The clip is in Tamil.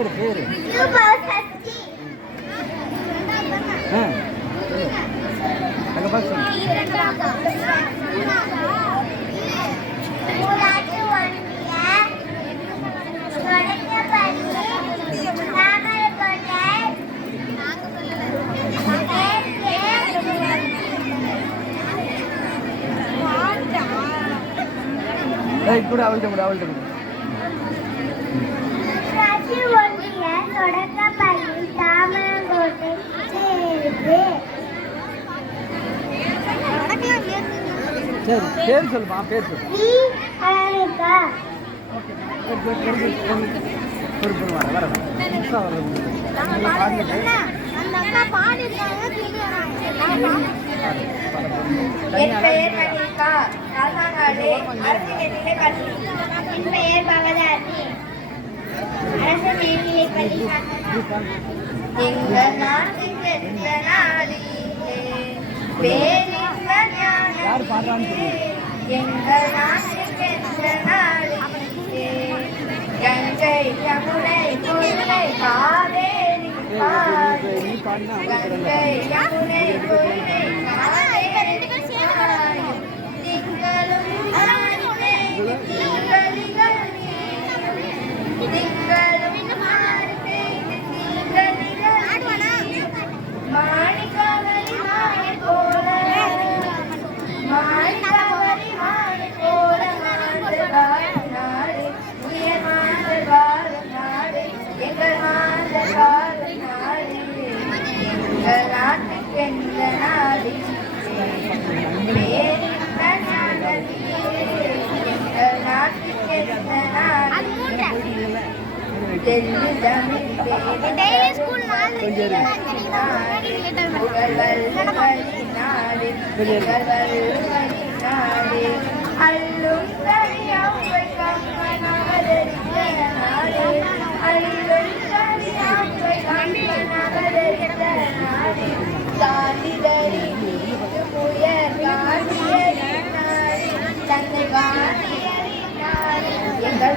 பேர் பேர் அங்கே பார்த்து கூட அவள்கிட்ட கூட அவள்கிட்ட கூட சரி பேர் சொல்லுமா பேர் சொல்லு வர என் பெயர் மணிகா, ராசாநாடு அரசு மேல்நிலைப் பள்ளி. என் பெயர் பவதாசி, அரசு மேல்நிலைப் பள்ளி. எங்கள் நாட்டுக்கென்ற நாளிலே பேரின்ப ஞானத்திலே, எங்கள் நாட்டுக்கென்ற நாளிலே கங்கை யமுனை பொருளை காவேரி பாடி, கங்கை யமுனை பொருளை எங்கள்